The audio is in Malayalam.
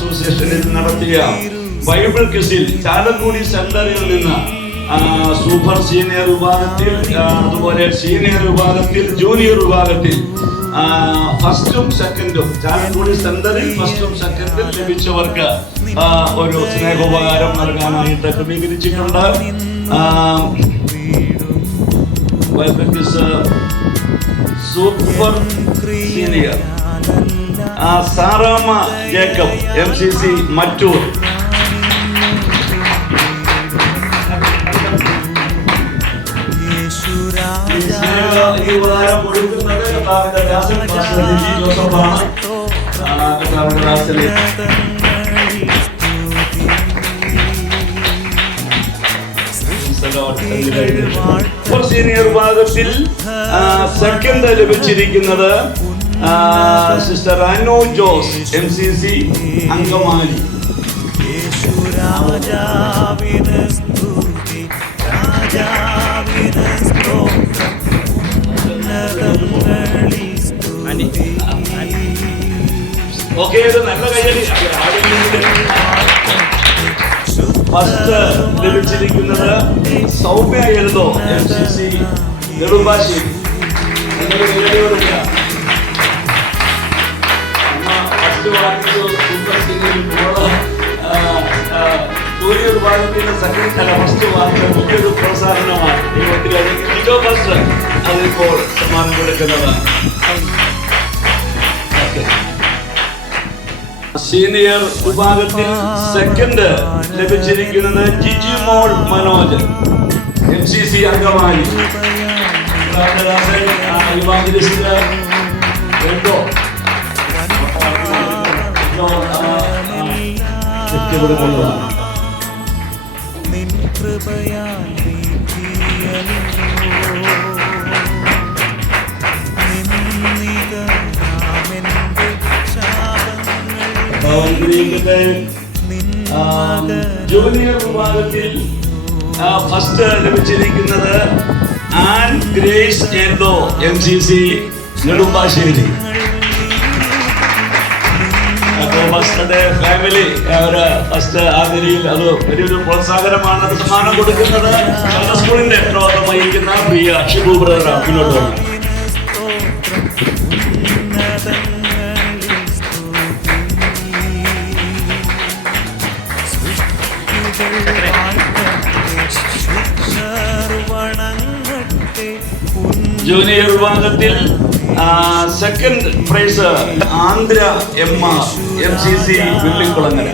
അസോസിയേഷനിൽ നടത്തിയ ബൈബിൾ ക്വിസിൽ ചാലക്കുടി സെന്ററിൽ നിന്ന് സൂപ്പർ സീനിയർ വിഭാഗത്തിൽ അതുപോലെ സീനിയർ വിഭാഗത്തിൽ ജൂനിയർ വിഭാഗത്തിൽ ഫസ്റ്റും സെക്കൻഡും ചാലക്കുടി സെന്ററിൽ ഫസ്റ്റും സെക്കൻഡും ലഭിച്ചവർക്ക് ഒരു സ്നേഹോപകാരം നൽകാനായിട്ട് ക്രമീകരിച്ചിട്ടുണ്ട്. Super senior. Saramma Jacob M C C Mattoor. ഈ സ്നേഹ ഈ ഉപകാരം കൊടുക്കുന്നത് കർത്താവിന്റെ ദാസൻ പാസ്റ്റർ ലിജി ജോസഫാണ്. ആ, കർത്താവിന്റെ ദാസനെ. സൂപ്പർ സീനിയർ ഭാഗത്തിൽ സെക്കൻഡ് ലഭിച്ചിരിക്കുന്നത് sister Anu Jose M C C Angamaly okay ഒരു നല്ല കയ്യടി. ഫസ്റ്റ് ലഭിച്ചിരിക്കുന്നത് സൗമ്യ എഴുതോ എം സി സി നെടുമ്പാശ്ശേരി. അല്ല ഫസ്റ്റ് വാങ്ങിച്ച വലിയൊരു പ്രോത്സാഹനമാണ് ദൈവത്തിൽ അല്ലെങ്കിൽ കൊടുക്കുന്നതാണ് ഓക്കെ സീനിയർ വിഭാഗത്തിൽ സെക്കൻഡ് ലഭിച്ചിരിക്കുന്നത് Jijimol Manoj M C C അംഗമായി നിൻ കൃപയാൽ ജൂനിയർ വിഭാഗത്തിൽ ഫസ്റ്റ് ലഭിച്ചിരിക്കുന്നത് ആൻ ഗ്രേസ് എന്തോ M C C Nedumbassery. First family അവർ ഫസ്റ്റ് ആ നിലയിൽ അത് വലിയൊരു പ്രോത്സാഹനമാണ് അത് സമ്മാനം കൊടുക്കുന്നത്. സ്കൂളിന്റെ ഉത്തരവാദിത്വം വഹിക്കുന്ന പ്രിയ ഷിബു ബ്രദറാണ് മുന്നോട്ട് വന്നു. ജൂനിയർ വിഭാഗത്തിൽ second prize Andhra M R M C C Vellikulangara